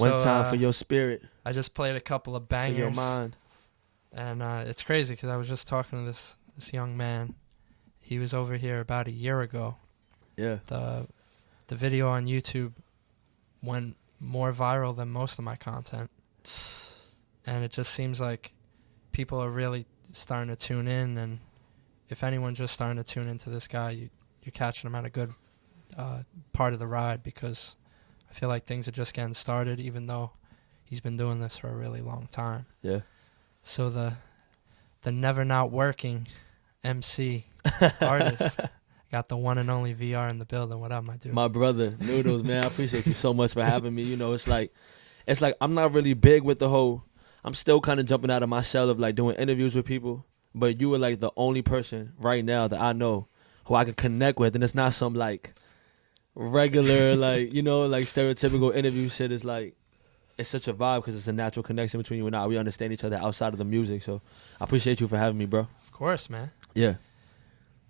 One time for your spirit. I just played a couple of bangers. For your mind. And it's crazy because I was just talking to this young man. He was over here about a year ago. Yeah. The video on YouTube went more viral than most of my content. And it just seems like people are really starting to tune in. And if anyone's just starting to tune into this guy, you're catching him at a good part of the ride, because I feel like things are just getting started, even though he's been doing this for a really long time. Yeah. So the never not working MC artist got the one and only VR in the building. What up, my dude? My brother, Noodles, man. I appreciate you so much for having me. You know, it's like I'm not really big with the whole. I'm still kind of jumping out of my shell of like doing interviews with people. But you were like the only person right now that I know who I can connect with, and it's not some like regular like, you know, like stereotypical interview shit. It's like, it's such a vibe because it's a natural connection between you and I. We understand each other outside of the music. So I appreciate you for having me, bro. Of course, man. Yeah.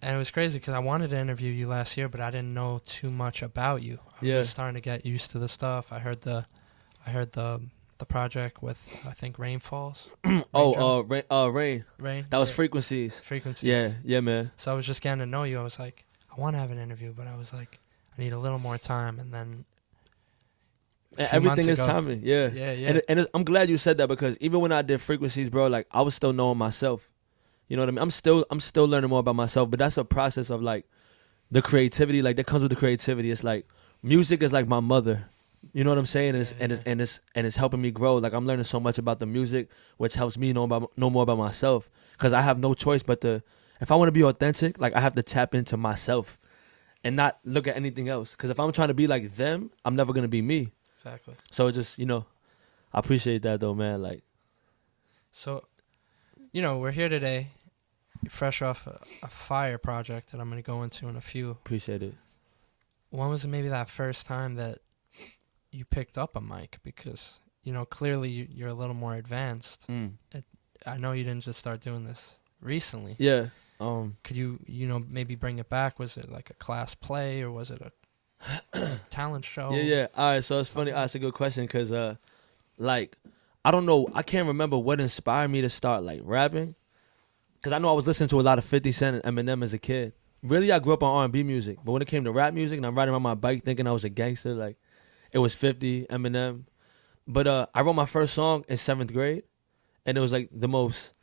And it was crazy because I wanted to interview you last year, but I didn't know too much about you. I was just starting to get used to the stuff. I heard the project with, I think, Rainfalls. Rain. Rain. That was Frequencies. Yeah, man. So I was just getting to know you. I was like, I want to have an interview, but I was like, I need a little more time. And then everything is timing. Yeah. And I'm glad you said that, because even when I did Frequencies, bro, like I was still knowing myself. You know what I mean? I'm still learning more about myself, but that's a process of like the creativity, like that comes with the creativity. It's like music is like my mother. You know what I'm saying? And it's helping me grow. Like I'm learning so much about the music, which helps me know more about myself, because I have no choice but to, if I want to be authentic, like I have to tap into myself and not look at anything else. Because if I'm trying to be like them, I'm never gonna be me. Exactly. So it just, you know, I appreciate that though, man. Like, so, you know, we're here today, fresh off a fire project that I'm gonna go into in a few. Appreciate it. When was maybe that first time that you picked up a mic? Because, you know, clearly you're a little more advanced. I know you didn't just start doing this recently. Yeah. Could you know, maybe bring it back? Was it like a class play, or was it a talent show? Yeah. All right, so it's funny. That's a good question, because, like, I don't know. I can't remember what inspired me to start, like, rapping. Because I know I was listening to a lot of 50 Cent and Eminem as a kid. Really, I grew up on R&B music. But when it came to rap music, and I'm riding on my bike thinking I was a gangster, like, it was 50, Eminem. But I wrote my first song in 7th grade, and it was, like, the most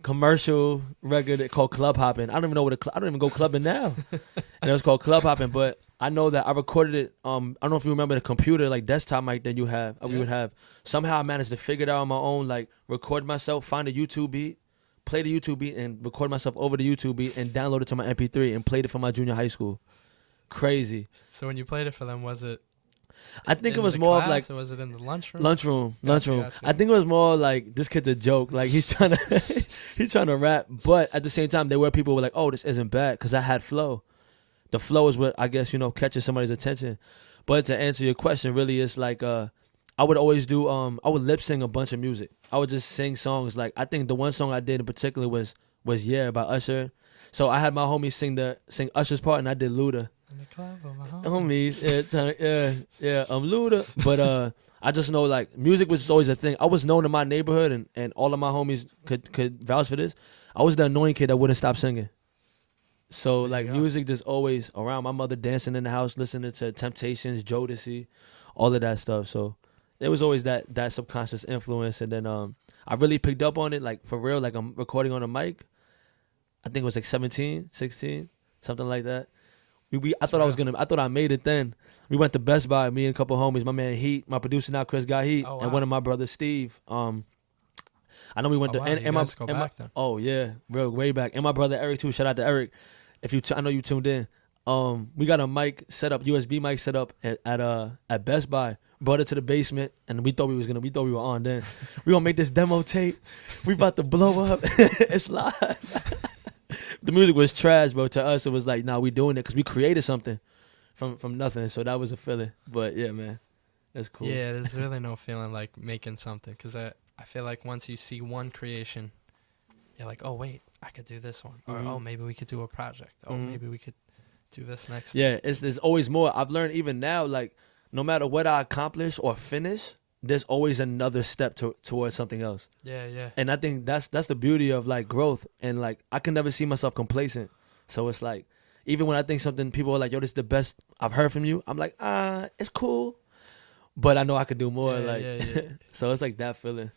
commercial record called Club Hoppin'. I don't even know I don't even go clubbing now. And it was called Club Hoppin', but I know that I recorded it. I don't know if you remember the computer, like desktop mic that you have. We would have. Somehow I managed to figure it out on my own, like record myself, find a YouTube beat, play the YouTube beat, and record myself over the YouTube beat, and download it to my MP3 and played it for my junior high school. Crazy. So when you played it for them, was it? I think it was more of like. Or was it in the lunchroom? Lunchroom. Gotcha. I think it was more like this kid's a joke. Like he's trying to rap, but at the same time, there were people who were like, "Oh, this isn't bad," because I had flow. The flow is what I guess, you know, catches somebody's attention. But to answer your question, really, it's like I would always do. I would lip sing a bunch of music. I would just sing songs. Like I think the one song I did in particular was "Yeah" by Usher. So I had my homies sing Usher's part, and I did Luda. In the club with my Homies, I'm Luda. But I just know like music was just always a thing. I was known in my neighborhood, and all of my homies could vouch for this. I was the annoying kid that wouldn't stop singing. So like music just always around. My mother dancing in the house, listening to Temptations, Jodeci, all of that stuff. So there was always that subconscious influence. And then I really picked up on it, like for real. Like I'm recording on a mic. I think it was like 17, 16, something like that. I thought I made it then. We went to Best Buy, me and a couple homies, my man Heat, my producer now Chris got Heat, and one of my brothers Steve. I know we went to real way back. And my brother Eric too. Shout out to Eric. I know you tuned in. We got a mic set up, USB mic set up at Best Buy. Brought it to the basement, and we thought we were on then. We gonna make this demo tape. We about to blow up. It's live. The music was trash, bro. To us, it was like, nah, we doing it because we created something from nothing. So that was a feeling. But yeah, man, that's cool. Yeah, there's really no feeling like making something, because I feel like once you see one creation, you're like, oh wait, I could do this one, or oh maybe we could do a project. Oh maybe we could do this next. Yeah, there's always more. I've learned even now, like no matter what I accomplish or finish, there's always another step towards something else. Yeah, yeah. And I think that's the beauty of like growth. And like I can never see myself complacent. So it's like even when I think something, people are like, "Yo, this is the best I've heard from you." I'm like, it's cool, but I know I could do more. Yeah, like, yeah. so it's like that feeling.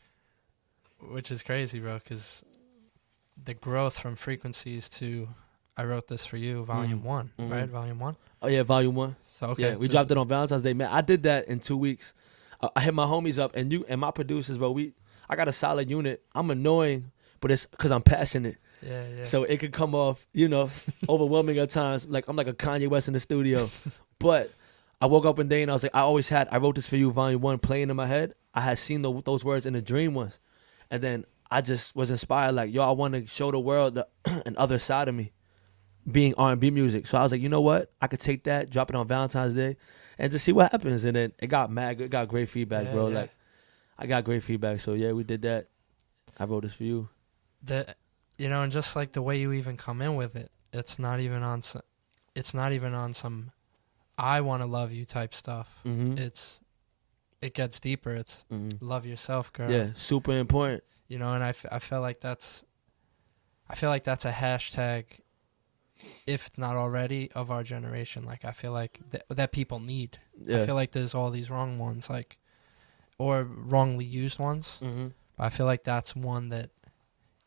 Which is crazy, bro, because the growth from frequencies to I wrote this for you, volume 1, right? Volume 1. Oh yeah, volume 1. So okay, Yeah, we dropped it on Valentine's Day. Man, I did that in 2 weeks. I hit my homies up and my producers, bro. I got a solid unit. I'm annoying, but it's because I'm passionate. Yeah, yeah. So it could come off, overwhelming at times. Like I'm like a Kanye West in the studio. But I woke up one day and I was like, I wrote this for you, volume 1, playing in my head. I had seen those words in a dream once. And then I just was inspired, like, yo, I want to show the world an other side of me, being R&B music. So I was like, you know what? I could take that, drop it on Valentine's Day, and just see what happens. And then it got great feedback, bro. Yeah. Like, I got great feedback. So yeah, we did that. I wrote this for you. And just like the way you even come in with it, it's not even on some I want to love you type stuff. Mm-hmm. It gets deeper. It's love yourself, girl. Yeah, super important. And I feel like that's a hashtag, if not already, of our generation. Like I feel like that people need. Yeah. I feel like there's all these wrong ones, like, or wrongly used ones. Mm-hmm. But I feel like that's one that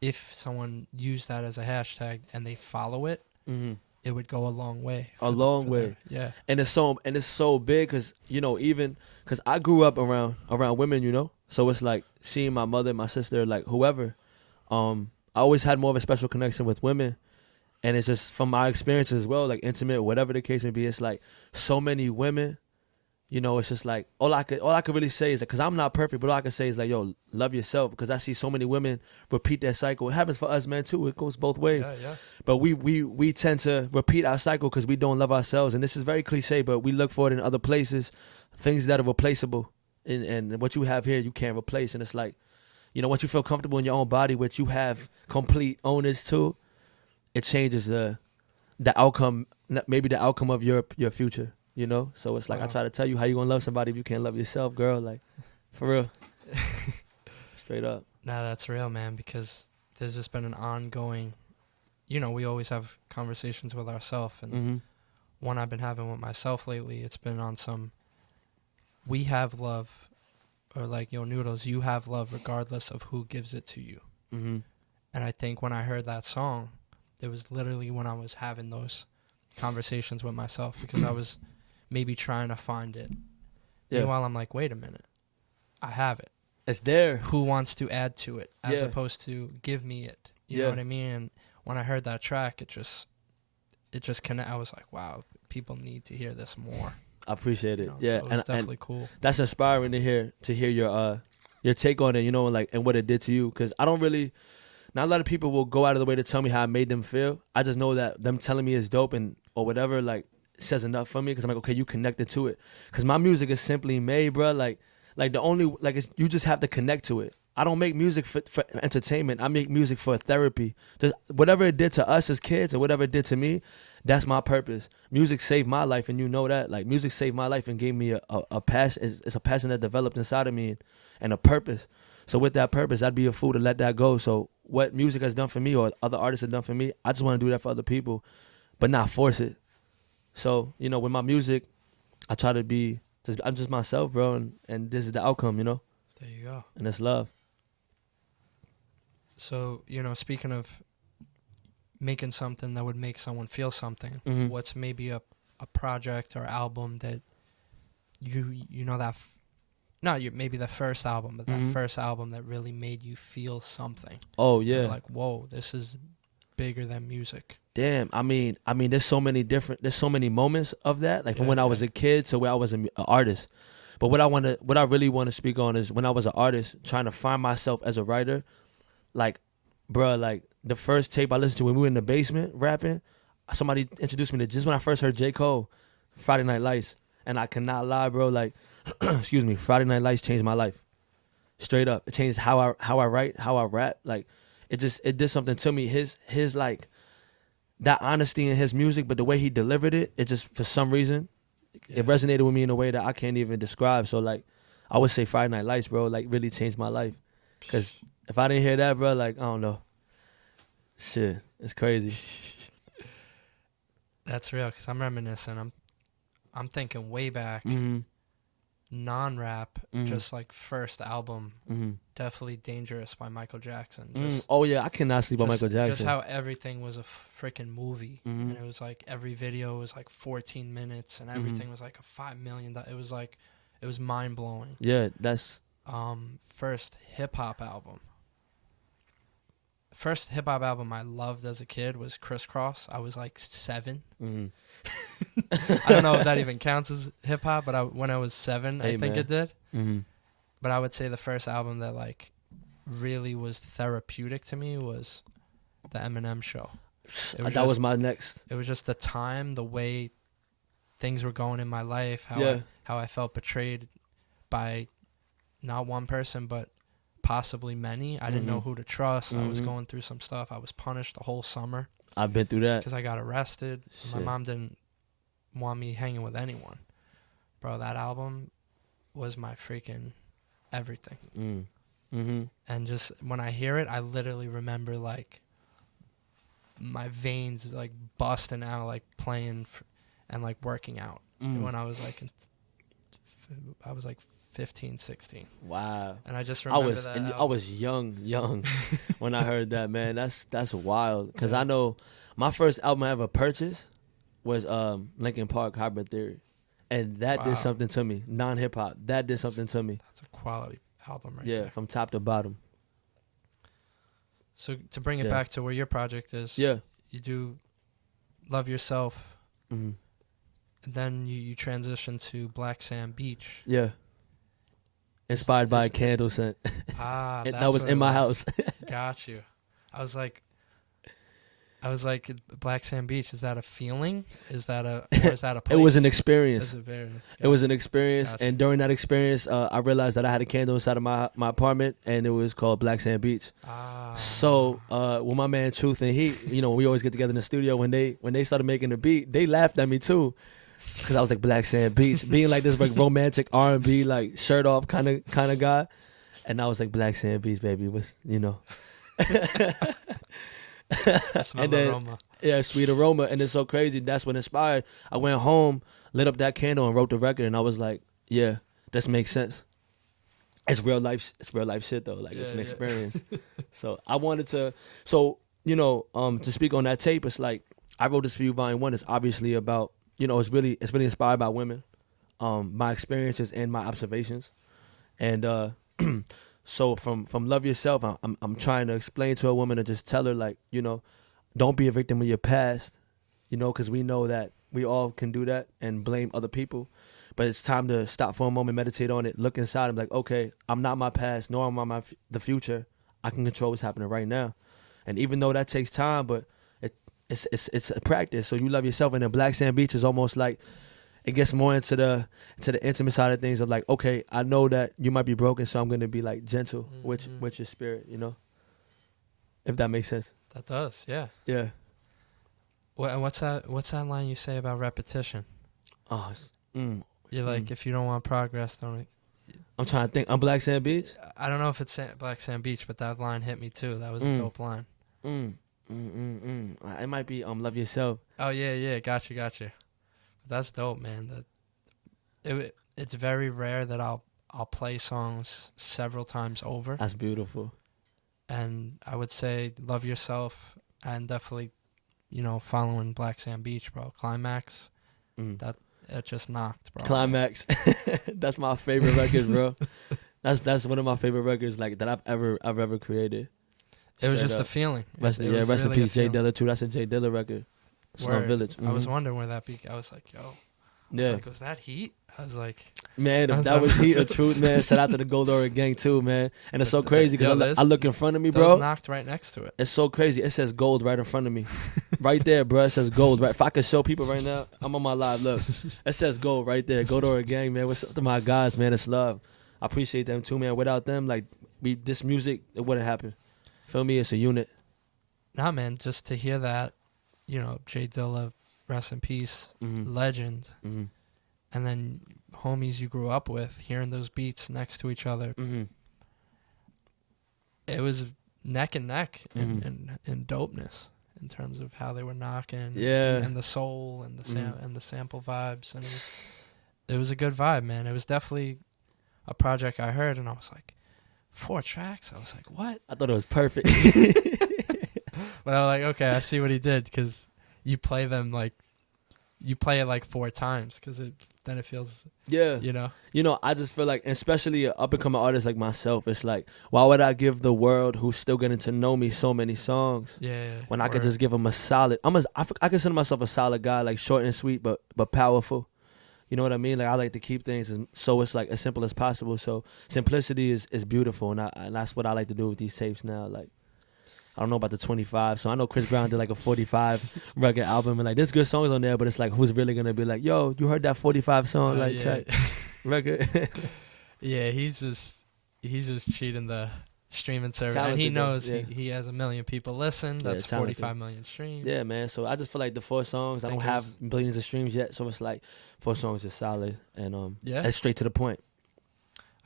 if someone used that as a hashtag and they follow it, it would go a long way. A long way. Yeah. And it's so big because, even because I grew up around women, so it's like seeing my mother, my sister, like whoever. I always had more of a special connection with women. And it's just from my experiences as well, like intimate, whatever the case may be. It's like so many women, it's just like all I could really say is that, because I'm not perfect, but all I can say is like, yo, love yourself, because I see so many women repeat that cycle. It happens for us, man, too. It goes both ways. Yeah. But we tend to repeat our cycle because we don't love ourselves. And this is very cliche, but we look for it in other places, things that are replaceable. And what you have here, you can't replace. And it's like, once you feel comfortable in your own body, which you have complete owners to, it changes the outcome, maybe the outcome of your future. So it's like, wow. I try to tell you, how you gonna love somebody if you can't love yourself, girl? Like, for real. Straight up. Nah, that's real, man, because there's just been an ongoing, we always have conversations with ourselves, and one I've been having with myself lately, it's been on some, we have love, or like, yo, Noodles, you have love regardless of who gives it to you. Mm-hmm. And I think when I heard that song, it was literally when I was having those conversations with myself, because I was maybe trying to find it. Yeah. Meanwhile, I'm like, wait a minute. I have it. It's there. Who wants to add to it as opposed to give me it? You know what I mean? And when I heard that track, it just connected. I was like, wow, people need to hear this more. I appreciate it. So it was definitely cool. That's inspiring to hear your take on it, and what it did to you. Because I don't really, not a lot of people will go out of the way to tell me how it made them feel. I just know that them telling me is dope or whatever, like, says enough for me, because I'm like, okay, you connected to it. Because my music is simply made, bro. Like the only, like, you just have to connect to it. I don't make music for entertainment. I make music for therapy. Just whatever it did to us as kids or whatever it did to me, that's my purpose. Music saved my life, and you know that. Like, music saved my life and gave me a passion. It's a passion that developed inside of me and a purpose. So with that purpose, I'd be a fool to let that go. So what music has done for me or other artists have done for me, I just want to do that for other people, but not force it. So, with my music, I try to be, I'm just myself, bro, and this is the outcome, There you go. And it's love. So, speaking of making something that would make someone feel something, what's maybe a project or album that maybe the first album, but that first album that really made you feel something? Oh, yeah. You're like, whoa, this is bigger than music. Damn, I mean, there's so many moments of that, like from when I was a kid to where I was an artist. But what I really want to speak on is when I was an artist, trying to find myself as a writer. Like, bruh, like the first tape I listened to when we were in the basement rapping, somebody introduced me to, just when I first heard J. Cole, Friday Night Lights, and I cannot lie, bro. Like, excuse me, Friday Night Lights changed my life, straight up. It changed how I write, how I rap. Like, it did something to me. His like, that honesty in his music, but the way he delivered it, it just, for some reason, it resonated with me in a way that I can't even describe. So like, I would say Friday Night Lights, bro, like really changed my life. Cause if I didn't hear that, bro, like I don't know, shit, it's crazy. That's real. Cause I'm reminiscing. I'm thinking way back. Mm-hmm. Non-rap, Mm-hmm. just like first album, Mm-hmm. definitely Dangerous by Michael Jackson. Just, Oh yeah, I cannot sleep on Michael Jackson. Just how everything was a freaking movie, Mm-hmm. and it was like every video was like 14 minutes, and everything was like a $5 million. It was like, it was mind blowing. Yeah, that's First hip hop album. First hip hop album I loved as a kid was Crisscross. I was like 7. mm-hmm. I don't know if that even counts as hip hop, but when I was 7, I think it did. Mm-hmm. But I would say the first album that like really was therapeutic to me was the Eminem Show. That was my next. It was just the time, the way things were going in my life, how I felt betrayed by not one person, but possibly many. I didn't know who to trust. I was going through some stuff. I was punished the whole summer. I've been through that. Because I got arrested. Shit. My mom didn't want me hanging with anyone. Bro, that album was my freaking everything. Mm-hmm. And just when I hear it, I literally remember like my veins like busting out, like playing and like working out when I was like I was like 15, 16. Wow. And I just remember I was young when I heard that, man. That's wild. Because I know my first album I ever purchased was Linkin Park Hybrid Theory. And that did something to me. Non-hip-hop. That did something to me. That's a quality album right there. Yeah, from top to bottom. So to bring it back to where your project is, you do Love Yourself, and then you transition to Black Sand Beach. Yeah. Inspired by a candle scent. That was in my house. Got you. I was like, Black Sand Beach, is that a feeling? Is that a place? It was an experience. It was an experience. And during that experience, I realized that I had a candle inside of my apartment, and it was called Black Sand Beach. So when my man Truth and he, we always get together in the studio, when they started making the beat, they laughed at me too. Cause I was like Black Sand Beach, being like this like romantic R&B, like shirt off kind of guy, and I was like Black Sand Beach, baby, was Smell the aroma. Yeah, sweet aroma, and it's so crazy. That's what inspired. I went home, lit up that candle, and wrote the record, and I was like, yeah, this makes sense. It's real life. It's real life shit though. Like it's an experience. So I wanted to. So to speak on that tape, it's like I wrote this for you, Volume 1. It's obviously about. It's really inspired by women, my experiences and my observations, and so from Love Yourself, I'm trying to explain to a woman and just tell her like, don't be a victim of your past, because we know that we all can do that and blame other people, but it's time to stop for a moment, meditate on it, look inside and be like, okay, I'm not my past, nor am I the future. I can control what's happening right now, and even though that takes time, but it's a practice. So you love yourself, and then Black Sand Beach is almost like it gets more into the intimate side of things of like, okay, I know that you might be broken, so I'm gonna be like gentle with your spirit, if that makes sense. That does, yeah. Yeah. And what's that line you say about repetition? Oh, you're like, if you don't want progress, don't. I'm trying to think. I'm Black Sand Beach. I don't know if it's Black Sand Beach, but that line hit me too. That was a dope line. It might be Love Yourself. Oh yeah, got you. That's dope, man. It's very rare that I'll play songs several times over. That's beautiful. And I would say Love Yourself, and definitely, following Black Sand Beach, bro. Climax, that it just knocked, bro. Climax, that's my favorite record, bro. That's one of my favorite records like that I've ever created. It was just a feeling. Rest in peace, Jay Dilla too. That's a Jay Dilla record. Slum Village. I was wondering where that beat. I was like, yo. Was that heat? I was like, man, if that was heat of truth, man. Shout out to the Gold Aura gang too, man. And it's so crazy because I look in front of me, bro. Knocked right next to it. It's so crazy. It says gold right in front of me, right there, bro. It says gold. Right. If I could show people right now, I'm on my live. Look, it says gold right there. Gold Aura gang, man. What's up to my guys, man? It's love. I appreciate them too, man. Without them, like this music, it wouldn't happen. Feel me? It's a unit. Nah, man. Just to hear that, Jay Dilla, rest in peace, legend. and then homies you grew up with, hearing those beats next to each other. Mm-hmm. It was neck and neck in dopeness in terms of how they were knocking, and the soul and the and the sample vibes, and it was a good vibe, man. It was definitely a project I heard, and I was like, 4 tracks. I was like, what? I thought it was perfect. But I was like, okay, I see what he did, because you play them like, you play it like 4 times, because then it feels, you know. I just feel like, especially an up-and-coming artist like myself, it's like, why would I give the world who's still getting to know me so many songs when I could just give them a solid, I consider myself a solid guy, like short and sweet, but powerful. You know what I mean? Like, I like to keep things so it's like as simple as possible. So simplicity is beautiful, and that's what I like to do with these tapes now. Like, I don't know about the 25, so I know Chris Brown did like a 45 record album, and like there's good songs on there, but it's like, who's really gonna be like, yo, you heard that 45 song track record? Yeah, he's just cheating the streaming service, and he knows he has 1 million people listen. That's 45 million streams. Yeah, man. So I just feel like the 4 songs, I don't have billions of streams yet, so it's like 4 songs is solid, and it's straight to the point.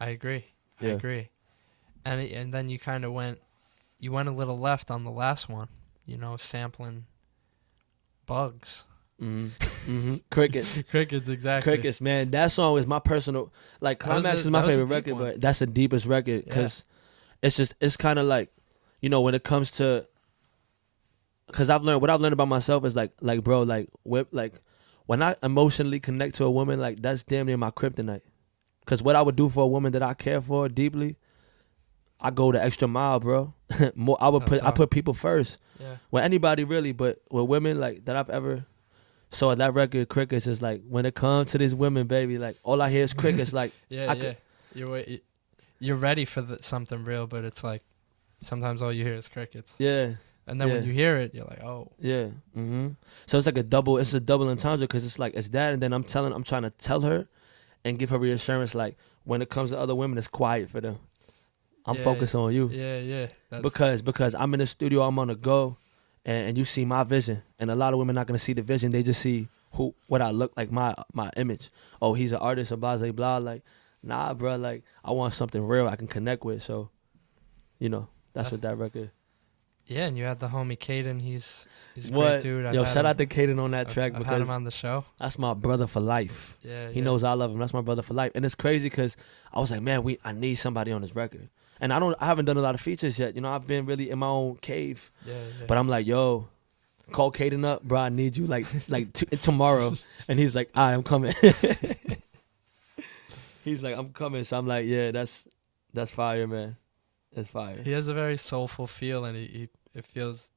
I agree. And then you kind of went a little left on the last one, sampling bugs. Crickets. Crickets, exactly. Crickets, man. That song is my personal, like, Climax is my favorite record, but that's the deepest record, because it's kind of like, when it comes to, because what I've learned about myself is like bro, like when I emotionally connect to a woman, like, that's damn near my kryptonite. Because what I would do for a woman that I care for deeply, I go the extra mile, bro. I put people first. Yeah. With anybody really, but with women, like, that I've ever. So that record, Crickets, is like, when it comes to these women, baby, like, all I hear is crickets. Like, you're ready for something real, but it's like sometimes all you hear is crickets. Yeah. And then when you hear it, you're like, oh. Yeah. So it's like a double entendre, because it's like, it's that, and then I'm trying to tell her and give her reassurance, like, when it comes to other women, it's quiet for them. I'm focused on you. Yeah. Because I'm in the studio, I'm on the go, and you see my vision. And a lot of women not gonna see the vision. They just see what I look like, my image. Oh, he's an artist, or blah, blah, blah. Like, nah, bro. Like, I want something real I can connect with. So, that's what that record. Yeah, and you had the homie Caden. He's a great dude. Shout out to Caden on that track. I've because had him on the show. That's my brother for life. Yeah, he knows I love him. That's my brother for life. And it's crazy because I was like, man, I need somebody on this record. And I haven't done a lot of features yet. I've been really in my own cave. Yeah. But I'm like, yo, call Caden up, bro. I need you like tomorrow. And he's like, I'm coming. He's like, I'm coming. So I'm like, yeah, that's fire, man. That's fire. He has a very soulful feel, and it feels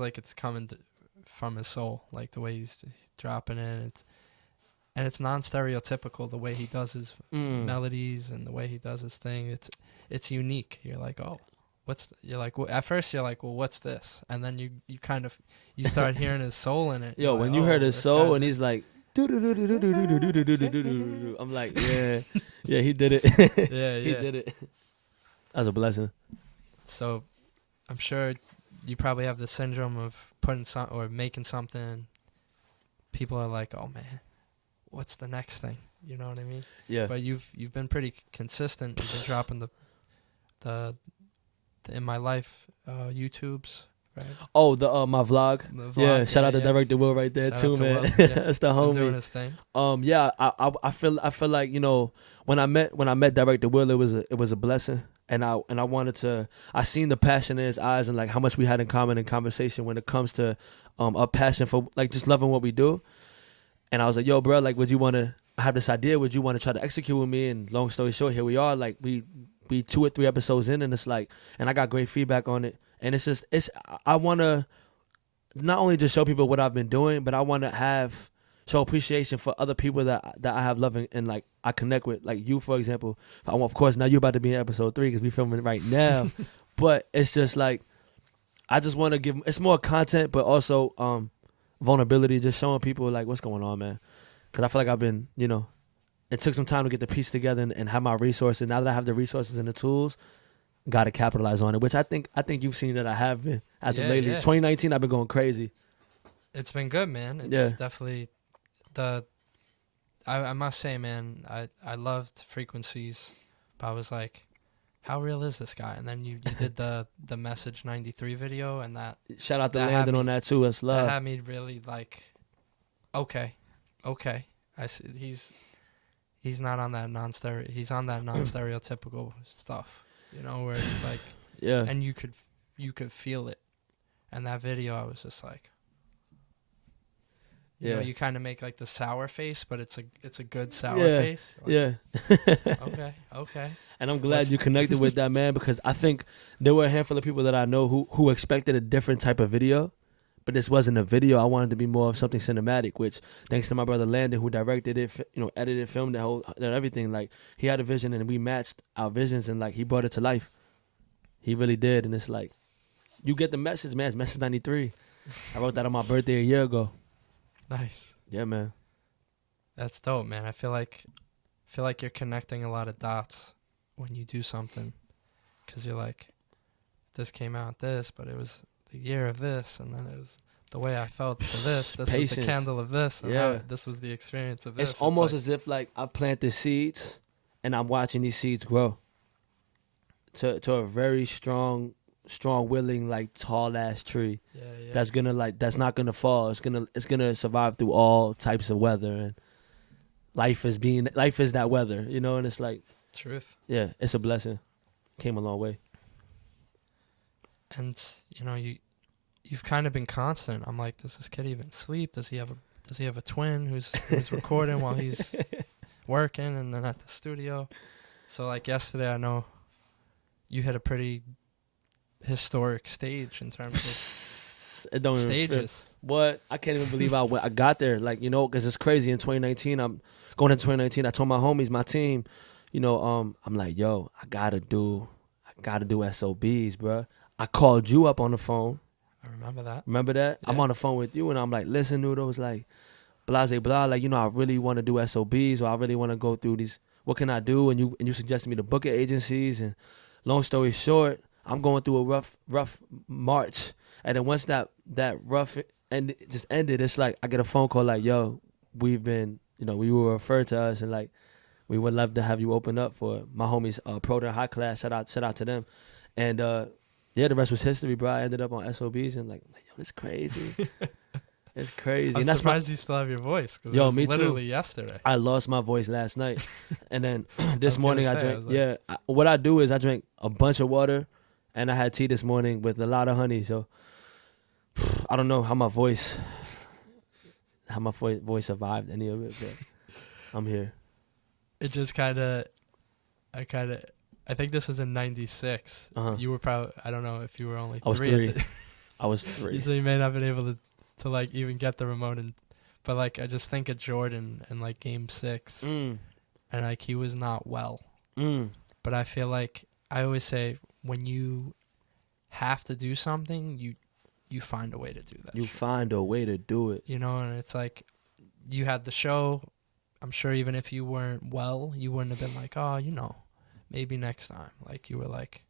like it's coming from his soul, like the way he's dropping it. It's non-stereotypical, the way he does his melodies and the way he does his thing. It's unique. You're like, oh, at first you're like, well, what's this? And then you kind of start hearing his soul in it. Yo, when you heard his soul and he's like, I'm like, yeah, he did it. He did it. That's a blessing. So, I'm sure you probably have the syndrome of putting or making something. People are like, oh man, what's the next thing? You know what I mean? Yeah. But you've been pretty consistent. You've been dropping the In My Life YouTubes, right? Oh, my vlog. Yeah, shout out to Director Will right there too, man. That's the homie. Doing his thing. Yeah, I feel like, when I met Director Will, it was a blessing. And I wanted to, I seen the passion in his eyes and like how much we had in common in conversation when it comes to a passion for like just loving what we do. And I was like, yo, bro, like, I have this idea. Would you want to try to execute with me? And long story short, here we are. Like, we 2 or 3 episodes in, and it's like, and I got great feedback on it. And I want to not only just show people what I've been doing, but I want to show appreciation for other people that I have loving and like I connect with, like you, for example. Of course, now you're about to be in episode 3 because we're filming it right now. But it's just like, I just want to it's more content, but also vulnerability, just showing people like what's going on, man. Because I feel like I've been, it took some time to get the piece together and have my resources. Now that I have the resources and the tools, got to capitalize on it, which I think you've seen that I have been as of lately. 2019, I've been going crazy. It's been good, man. It's definitely I must say, man, I loved Frequencies, but I was like, how real is this guy? And then you did the Message 93 video, and that Shout out to that had Landon me- on that too. That's that love. had me really like, okay, I see he's not on that he's on that non-stereotypical stuff, you know, where it's like, Yeah. and you could feel it. And that video, I was just like, you know, you kind of make like the sour face, but it's a good sour face. Like, Yeah. Okay. And I'm glad you connected with that, man, because I think there were a handful of people that I know who expected a different type of video, but this wasn't a video. I wanted to be more of something cinematic, which thanks to my brother Landon, who directed it, edited, filmed that everything. Like, he had a vision and we matched our visions, and like he brought it to life. He really did, and it's like, you get the message, man. It's Message 93. I wrote that on my birthday a year ago. Nice. Yeah, man. That's dope, man. I feel like you're connecting a lot of dots when you do something, because you're like, this came out this, but it was the year of this, and then it was the way I felt for this. This was the candle of this, and Yeah. this was the experience of this. It's almost like, as if like I planted seeds, and I'm watching these seeds grow to a very strong, willing, like tall ass tree. yeah. That's not gonna fall. It's gonna survive through all types of weather, and life is that weather, you know. And it's like, Truth. yeah, it's a blessing. Came a long way. And you know, you've kind of been constant. I'm like, does this kid even sleep? Does he have a twin who's recording while he's working and then at the studio? So like yesterday, I know you hit a pretty historic stage in terms It don't of even fit. stages. What? I can't even believe I got there. Like, you know, because it's crazy. In 2019, I'm going into 2019. I told my homies, my team, you know, I'm like, yo, I gotta do SOBs, bro. I called you up on the phone. I remember that. Remember that? Yeah. I'm on the phone with you, and I'm like, listen, Noodles, like, blase blah, like, you know, I really want to do SOBs, or I really want to go through these. What can I do? And you suggested me to book at agencies. And long story short, I'm going through a rough March. And then once that rough just ended, it's like I get a phone call like, yo, we were referred to us, and like, we would love to have you open up for my homies, Pro and High Class. Shout out to them. And yeah, the rest was history, bro. I ended up on SOBs, and like, yo, it's crazy. It's crazy. I'm and that's surprised you still have your voice. 'Cause Yo, it was me too. literally yesterday. I lost my voice last night, and then this was morning gonna I say, drank. I was like- What I do is I drink a bunch of water, and I had tea this morning with a lot of honey. So I don't know how my voice survived any of it, but I'm here. It just I think this was in '96. Uh-huh. You were probably, I don't know if you were only I was 3. three. I was 3. So you may not have been able to like even get the remote, but like I just think of Jordan in like Game 6, and like he was not well. But I feel like I always say, when you have to do something, you find a way to do that. You shit. find a way to do it. You know, and it's like, you had the show. I'm sure even if you weren't well, you wouldn't have been like, oh, you know, maybe next time. Like, you were like,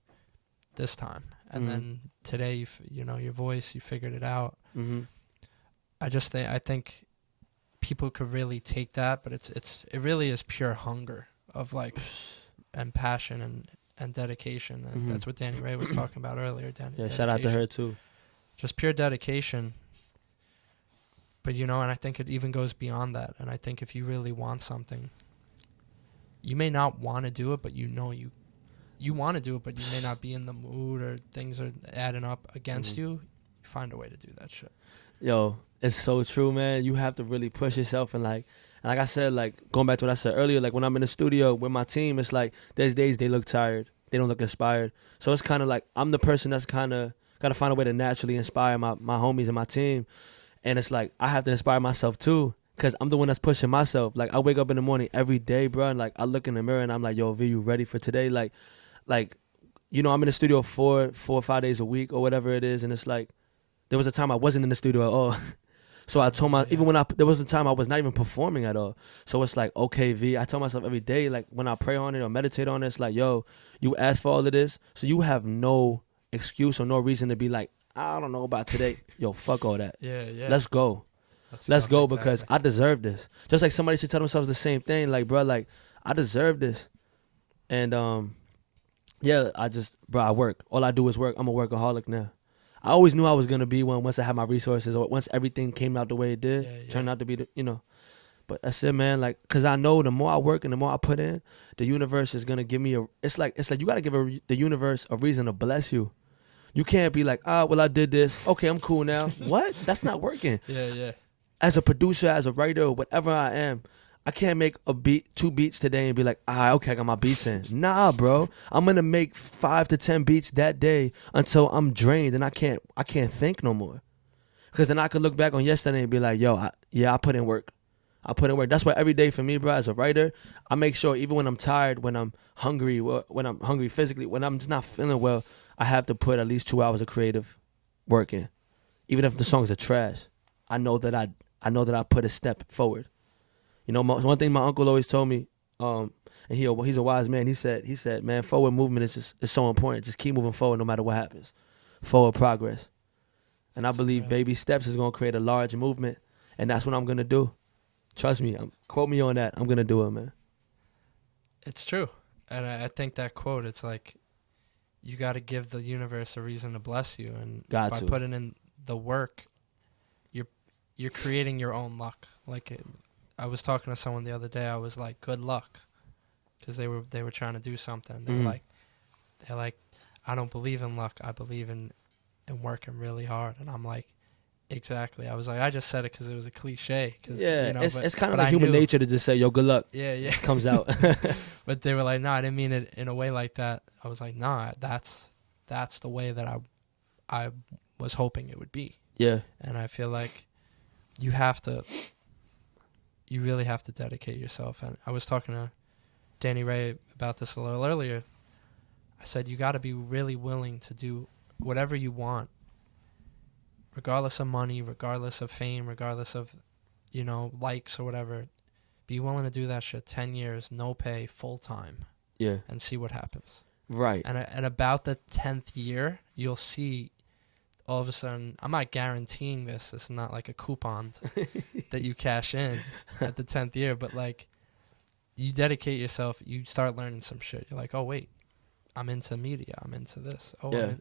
this time. And then today, you know, your voice, you figured it out. Mm-hmm. I think people could really take that, but it really is pure hunger of like, and passion and dedication. And that's what Danny Ray was talking about earlier. Yeah, shout out to her too. Just pure dedication. But, you know, and I think it even goes beyond that. And I think if you really want something, you may not want to do it, but you know you want to do it, but you may not be in the mood, or things are adding up against you. You find a way to do that shit. Yo, it's so true, man. You have to really push yourself, and like I said, like going back to what I said earlier, like when I'm in the studio with my team, it's like there's days they look tired, they don't look inspired. So it's kind of like I'm the person that's kind of got to find a way to naturally inspire my homies and my team. And it's like I have to inspire myself too, because I'm the one that's pushing myself. Like, I wake up in the morning every day, bro, and like I look in the mirror and I'm like, yo, V, you ready for today? Like, you know, I'm in the studio 4 or 5 days a week or whatever it is, and it's like there was a time I wasn't in the studio at all. So I told there was a time I was not even performing at all. So it's like, okay, V, I tell myself every day, like when I pray on it or meditate on it, it's like, yo, you asked for all of this, so you have no excuse or no reason to be like, I don't know about today. Yo, fuck all that. Yeah. Let's go. Let's go because I deserve this. Just like somebody should tell themselves the same thing. Like, bro, like I deserve this. And yeah, I work. All I do is work. I'm a workaholic now. I always knew I was gonna be one once I had my resources or once everything came out the way it did. Turned out to be But that's it, man. Like, cause I know the more I work and the more I put in, the universe is gonna give me It's like you gotta give the universe a reason to bless you. You can't be like, well, I did this. Okay, I'm cool now. What? That's not working. Yeah. As a producer, as a writer, or whatever I am, I can't make 2 beats today and be like, okay, I got my beats in. Nah, bro. I'm gonna make 5 to 10 beats that day until I'm drained and I can't think no more. Cause then I could look back on yesterday and be like, yo, I put in work. That's why every day for me, bro, as a writer, I make sure even when I'm tired, when I'm hungry physically, when I'm just not feeling well, I have to put at least 2 hours of creative work in. Even if the songs are trash, I know that I put a step forward. You know, one thing my uncle always told me, and he's a wise man. He said, man, forward movement is so important. Just keep moving forward no matter what happens. Forward progress. And I believe baby steps is gonna create a large movement, and that's what I'm gonna do. Trust me. Quote me on that. I'm gonna do it, man. It's true, and I think that quote. It's like you got to give the universe a reason to bless you, and by putting in the work, you're creating your own luck. Like I was talking to someone the other day. I was like, "Good luck," because they were trying to do something. They're like, "I don't believe in luck. I believe in working really hard." And I'm like, exactly. I was like, I just said it because it was a cliche. It's kind of like human nature to just say, "Yo, good luck." Yeah. It comes out. But they were like, "No, I didn't mean it in a way like that." I was like, "Nah, that's the way that I was hoping it would be." Yeah. And I feel like you really have to dedicate yourself. And I was talking to Danny Ray about this a little earlier. I said, you got to be really willing to do whatever you want, regardless of money, regardless of fame, regardless of, likes or whatever. Be willing to do that shit 10 years, no pay, full time. Yeah. And see what happens. Right. And about the 10th year, you'll see all of a sudden, I'm not guaranteeing this. It's not like a coupon that you cash in at the 10th year. But, like, you dedicate yourself. You start learning some shit. You're like, oh, wait, I'm into media. I'm into this. Oh, yeah.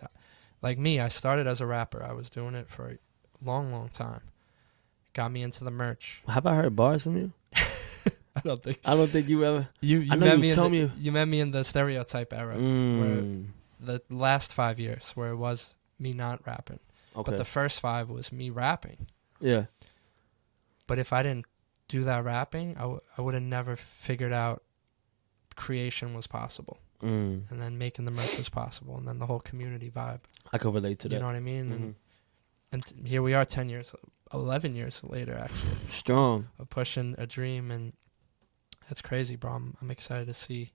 Like me, I started as a rapper. I was doing it for a long, long time. Got me into the merch. Have I heard bars from you? I don't think you ever. You met me in the stereotype era, where the last 5 years, where it was me not rapping. Okay. But the first 5 was me rapping. Yeah. But if I didn't do that rapping, I would have never figured out creation was possible. And then making the merch was possible. And then the whole community vibe. I can relate to that. You know what I mean? Mm-hmm. And here we are 11 years later, actually. Strong. Of pushing a dream. And that's crazy, bro. I'm excited to see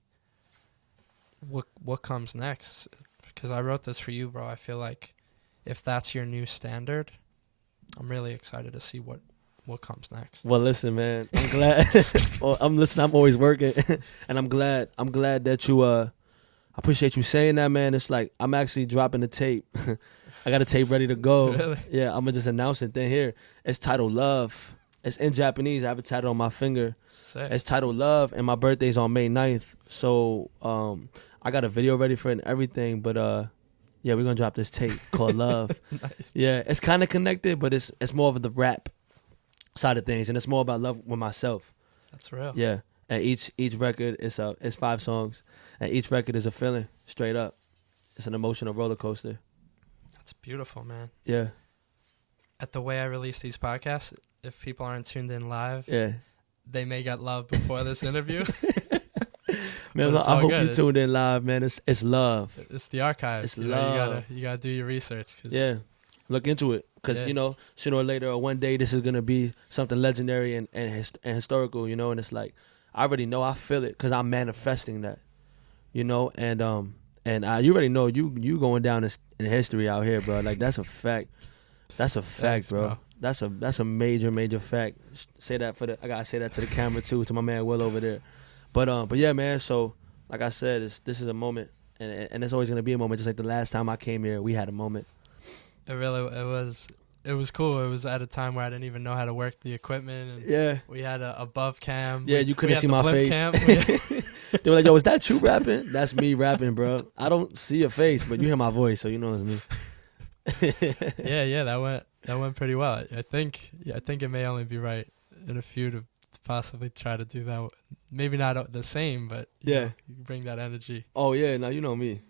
what comes next. Because I wrote this for you, bro. I feel like if that's your new standard, I'm really excited to see what comes next. Well, listen, man. I'm glad. Well, I'm always working, and I'm glad that you. I appreciate you saying that, man. It's like I'm actually dropping the tape. I got a tape ready to go. Really? Yeah, I'm gonna just announce it. Then here, it's titled Love. It's in Japanese. I have it tattooed on my finger. Sick. It's titled Love, and my birthday's on May 9th. So I got a video ready for it and everything. But yeah, we're gonna drop this tape called Love. Nice. Yeah, it's kind of connected, but it's more of the rap side of things, and it's more about love with myself. That's real. Yeah, and each record is 5 songs, and each record is a feeling straight up. It's an emotional roller coaster. That's beautiful, man. Yeah. At the way I release these podcasts, if people aren't tuned in live, yeah, they may get love before this interview. Man, I hope you tuned in live, man. It's love. It's the archive. It's love. You gotta do your research. Yeah, look into it, because sooner or later, or one day, this is gonna be something legendary and historical. And it's like I already know, I feel it, because I'm manifesting that. And you already know you going down in history out here, bro. Like that's a fact. That's a fact, bro. That's a major fact. Say that I gotta say that to the camera too, to my man Will over there. But yeah, man. So like I said, this is a moment, and it's always gonna be a moment. Just like the last time I came here, we had a moment. It was. it was cool. It was at a time where I didn't even know how to work the equipment. And Yeah. we had a above cam. Yeah, we, you couldn't see my blimp face. cam. They were like, yo, is that you rapping? That's me rapping, bro. I don't see your face, but you hear my voice, so you know it's me. yeah, that went pretty well. I think it may only be right in a few to possibly try to do that. Maybe not the same, but you know, you bring that energy. Oh yeah, now you know me.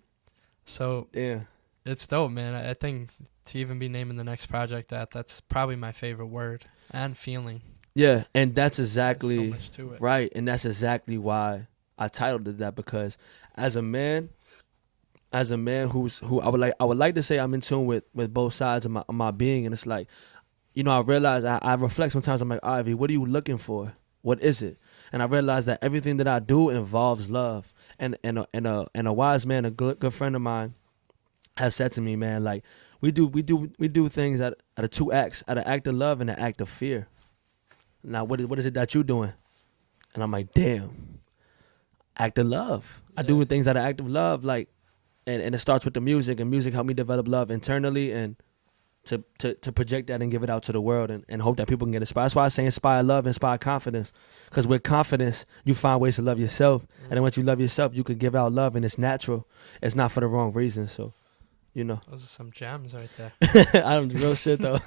So yeah, it's dope, man. I think to even be naming the next project that's probably my favorite word and feeling. Yeah, and that's exactly so much to it. right, and that's exactly why I titled it that, because as a man who I would like to say I'm in tune with both sides of my being, and it's like, you know, I realize I reflect sometimes. I'm like, Ivy, what are you looking for? What is it? And I realize that everything that I do involves love. And a wise man, a good friend of mine, has said to me, man, like we do things at a two acts, at an act of love and an act of fear. Now, what is it that you doing? And I'm like, damn, act of love. I do things out of act of love, like, and it starts with the music, and music helped me develop love internally and to project that and give it out to the world and hope that people can get inspired. That's why I say inspire love, inspire confidence. Because with confidence, you find ways to love yourself. And then once you love yourself, you can give out love, and it's natural. It's not for the wrong reason. So, you know. Those are some gems right there. Real shit, though.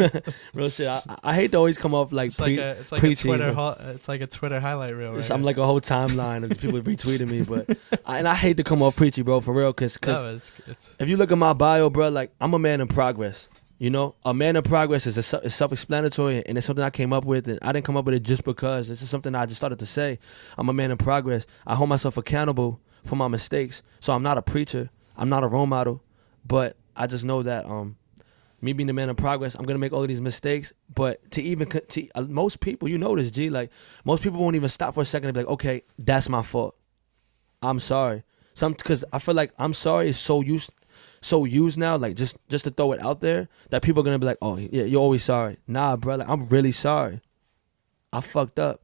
Real shit. I hate to always come off like it's like preachy. It's like a Twitter highlight reel, right? I'm like a whole timeline of people retweeting me. But I hate to come off preachy, bro, for real. Because it's if you look at my bio, bro, like, I'm a man in progress. You know, a man in progress is self-explanatory, and it's something I came up with, and I didn't come up with it just because. It's just something I just started to say. I'm a man in progress. I hold myself accountable for my mistakes. So I'm not a preacher. I'm not a role model. But I just know that me being a man in progress, I'm going to make all of these mistakes. But most people, you know this, G, like, most people won't even stop for a second and be like, okay, that's my fault. I'm sorry. Because I feel like I'm sorry is so used now, like just to throw it out there, that people are gonna be like, oh yeah, you're always sorry. Nah, bro, like, I'm really sorry. I fucked up.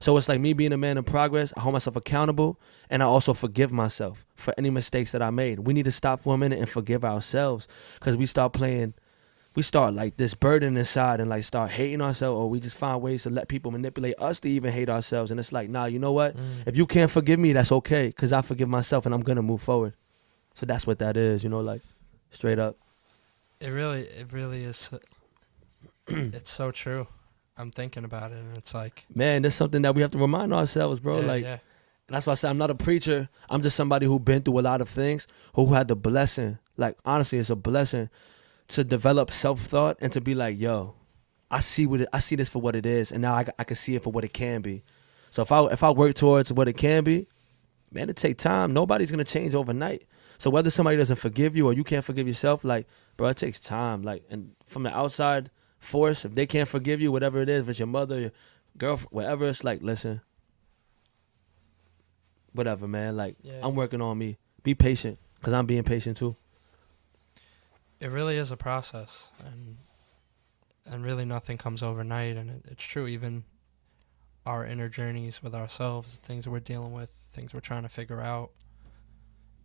So it's like me being a man in progress, I hold myself accountable, and I also forgive myself for any mistakes that I made. We need to stop for a minute and forgive ourselves, because we start like this burden inside and like start hating ourselves, or we just find ways to let people manipulate us to even hate ourselves. And it's like, nah, you know what? If you can't forgive me, that's okay, because I forgive myself and I'm gonna move forward. So that's what that is, you know, like, straight up. It really is. It's so true. I'm thinking about it, and it's like, man, that's something that we have to remind ourselves, bro. And that's why I say I'm not a preacher. I'm just somebody who been through a lot of things, who had the blessing. Like, honestly, it's a blessing to develop self-thought and to be like, yo, I see this for what it is, and now I can see it for what it can be. So if I work towards what it can be, man, it take time. Nobody's gonna change overnight. So whether somebody doesn't forgive you or you can't forgive yourself, like, bro, it takes time. Like, and from the outside force, if they can't forgive you, whatever it is, if it's your mother, your girlfriend, whatever, it's like, listen, whatever, man. Like, I'm working on me. Be patient, because I'm being patient too. It really is a process, and really nothing comes overnight. And it's true, even our inner journeys with ourselves, things we're dealing with, things we're trying to figure out.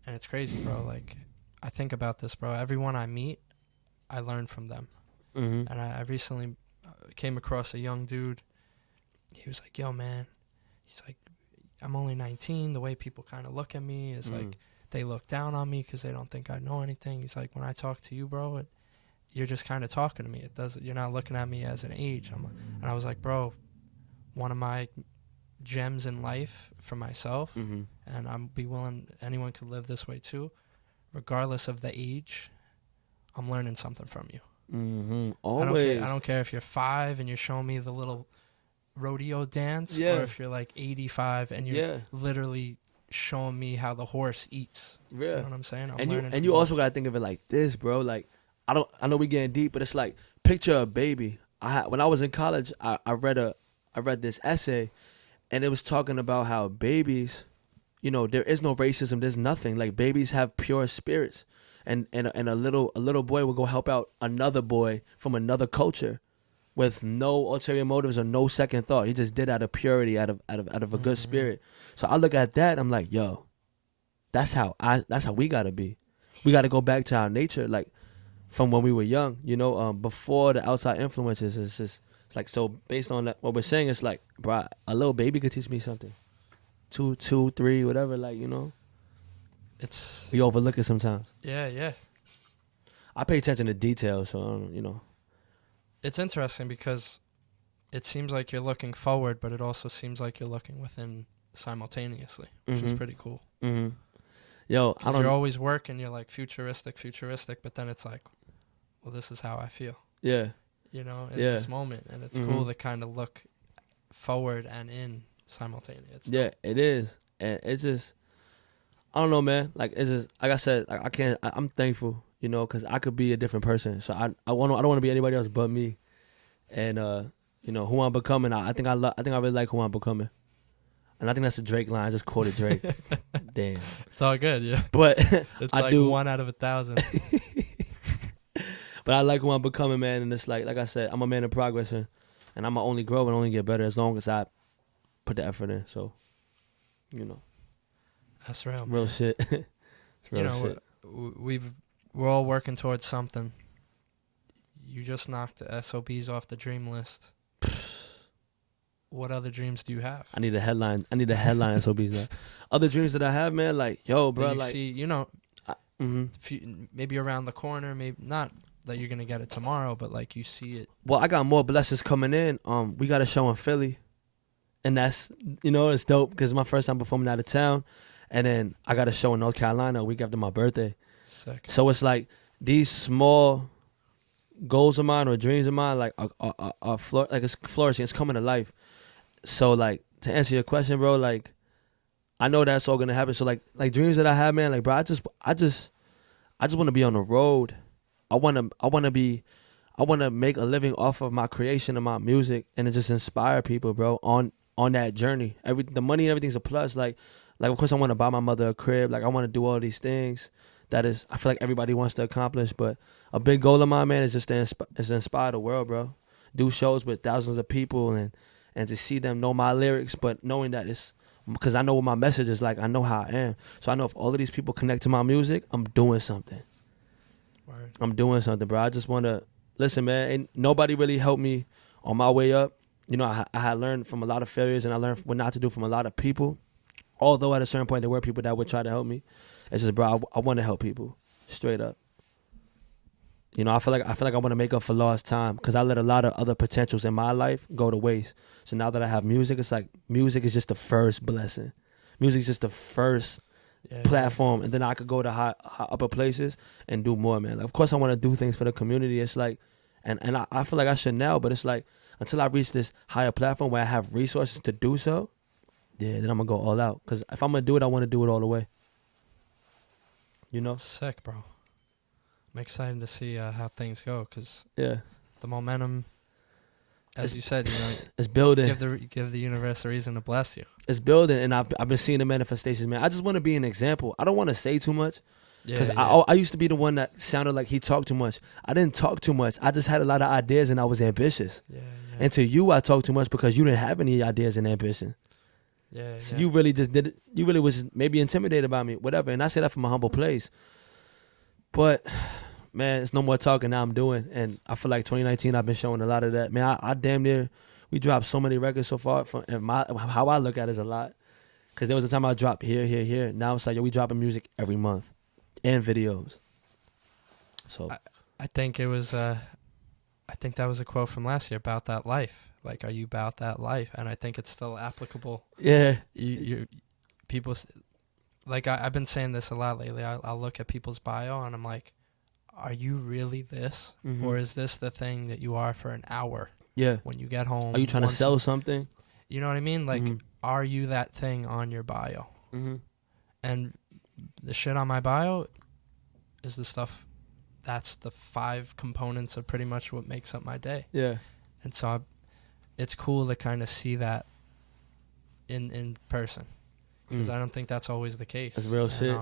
And it's crazy, bro. Like, I think about this, bro. Everyone I meet, I learn from them. Mm-hmm. And I recently came across a young dude. He was like, yo, man. He's like, I'm only 19. The way people kind of look at me is like, they look down on me because they don't think I know anything. He's like, when I talk to you, bro, you're just kind of talking to me. You're not looking at me as an age. And I was like, bro, one of my gems in life for myself, and I'm be willing, anyone could live this way too, regardless of the age. I'm learning something from you. Always. I don't care if you're 5 and you're showing me the little rodeo dance, or if you're like 85 and you're literally showing me how the horse eats. You know what I'm saying? And you also gotta think of it like this, bro. Like, I know we getting deep, but it's like, picture a baby. When I was in college, I read this essay, and it was talking about how babies, you know, there is no racism. There's nothing. Like, babies have pure spirits, and a little boy will go help out another boy from another culture, with no ulterior motives or no second thought. He just did out of purity, out of a good spirit. So I look at that, I'm like, yo, that's how we gotta be. We gotta go back to our nature. Like, from when we were young, you know, before the outside influences. It's like, so based on that, what we're saying, it's like, bro, a little baby could teach me something. 2, 3, whatever, like, you know. We overlook it sometimes. Yeah. I pay attention to details, so, you know. It's interesting because it seems like you're looking forward, but it also seems like you're looking within simultaneously, which is pretty cool. Mm-hmm. Yo, I don't. You're always working. You're like futuristic, but then it's like, well, this is how I feel. Yeah. You know, in this moment, and it's cool to kind of look forward and in simultaneously. Yeah, it is, and it's just, I don't know, man. Like, it's just, like I said, like, I can't. I'm thankful, you know, because I could be a different person. So I don't want to be anybody else but me, and you know who I'm becoming. I think I really like who I'm becoming. And I think that's a Drake line. I just quoted Drake. Damn. It's all good, yeah. But it's I like do 1 out of 1,000. But I like who I'm becoming, man. And it's like I said, I'm a man in progress, and I'm gonna only grow and only get better as long as I put the effort in. So, you know, that's real. Real shit. It's real shit. We're all working towards something. You just knocked the SOBs off the dream list. What other dreams do you have? I need a headline. SOBs now. Other dreams that I have, man, like, yo, bro, you like, see, you know, maybe around the corner, maybe not that you're gonna get it tomorrow, but like you see it. Well, I got more blessings coming in. We got a show in Philly, and that's, you know, it's dope because it's my first time performing out of town, and then I got a show in North Carolina a week after my birthday. Sick. So it's like these small goals of mine or dreams of mine, like are it's flourishing. It's coming to life. So, like, to answer your question, bro, like, I know that's all gonna happen. So, like dreams that I have, man, like, bro, I just want to be on the road. I wanna make a living off of my creation and my music, and to just inspire people, bro, on that journey. The money and everything's a plus. Like of course I want to buy my mother a crib. Like, I want to do all these things. That is, I feel like everybody wants to accomplish. But a big goal of mine, man, is just to inspire the world, bro. Do shows with thousands of people and to see them know my lyrics, but knowing that it's because I know what my message is like. I know how I am. So I know if all of these people connect to my music, I'm doing something. Word. I'm doing something, bro. I just want to, listen, man, ain't nobody really helped me on my way up. You know, I had learned from a lot of failures, and I learned what not to do from a lot of people. Although at a certain point there were people that would try to help me. It's just, bro, I want to help people, straight up. You know, I feel like I want to make up for lost time because I let a lot of other potentials in my life go to waste. So now that I have music, it's like music is just the first blessing. Music is just the first platform, and then I could go to high upper places and do more, man. Like, of course, I want to do things for the community. It's like, and I feel like I should now, but it's like until I reach this higher platform where I have resources to do so, then I'm gonna go all out. Because if I'm gonna do it, I want to do it all the way. You know, sick, bro. I'm excited to see how things go because the momentum, as you said, you know, it's building. Give the universe a reason to bless you. It's building, and I've been seeing the manifestations, man. I just want to be an example. I don't want to say too much because I used to be the one that sounded like he talked too much. I didn't talk too much. I just had a lot of ideas, and I was ambitious. And to you, I talked too much because you didn't have any ideas and ambition. So you really just did it. You really was maybe intimidated by me, whatever. And I say that from a humble place. But, man, it's no more talking. Now I'm doing. And I feel like 2019, I've been showing a lot of that. Man, I damn near, we dropped so many records so far. And how I look at it is a lot. Because there was a time I dropped here. Now it's like, yo, we dropping music every month. And videos. So I think it was, I think that was a quote from last year, about that life. Like, are you about that life? And I think it's still applicable. Yeah. People... Like, I've been saying this a lot lately. I'll look at people's bio, and I'm like, are you really this? Mm-hmm. Or is this the thing that you are for an hour? Yeah. When you get home. Are you trying to sell something? You know what I mean? Like, are you that thing on your bio? Mm-hmm. And the shit on my bio is the stuff, that's the 5 components of pretty much what makes up my day. Yeah. And so it's cool to kind of see that in person. Because I don't think that's always the case. That's real shit.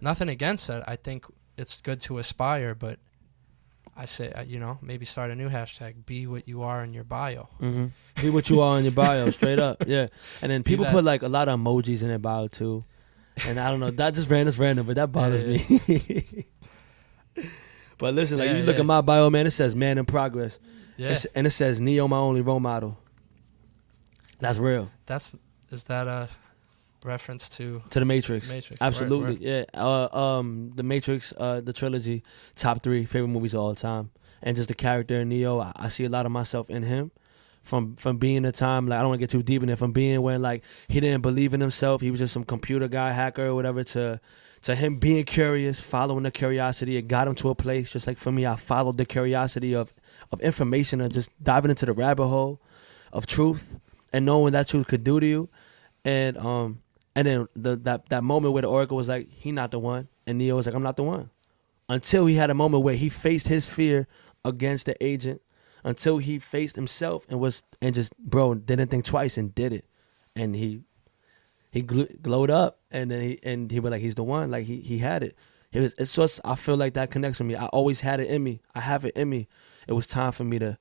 Nothing against it. I think it's good to aspire, but I say, you know, maybe start a new hashtag. Be what you are in your bio. Mm-hmm. Be what you are in your bio, straight up. Yeah. And then people put like a lot of emojis in their bio too. And I don't know, that's random, but that bothers me. But listen, like Yeah, you look yeah. at my bio, man. It says man in progress, Yeah, and it says Neo my only role model. That's real. is that a reference to To the Matrix. Matrix? Absolutely, Word. yeah. The Matrix, the trilogy, top 3 favorite movies of all time, and just the character in Neo. I see a lot of myself in him, from being a time like I don't want to get too deep in it. From being when like he didn't believe in himself, he was just some computer guy, hacker or whatever. To him being curious, following the curiosity, it got him to a place. Just like for me, I followed the curiosity of information and just diving into the rabbit hole of truth and knowing what that truth could do to you, and then that moment where the Oracle was like, he not the one. And Neo was like, I'm not the one. Until he had a moment where he faced his fear against the agent. Until he faced himself and just, bro, didn't think twice and did it. And he glowed up. And then he was like, he's the one. Like, he had it. It's just, I feel like that connects with me. I always had it in me. I have it in me. It was time for me to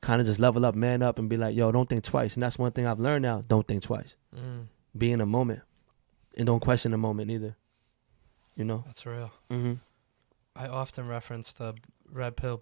kind of just level up, man up, and be like, yo, don't think twice. And that's one thing I've learned now. Don't think twice. Be in a moment. And don't question the moment either. You know? That's real. Mm-hmm. I often reference the red pill, blue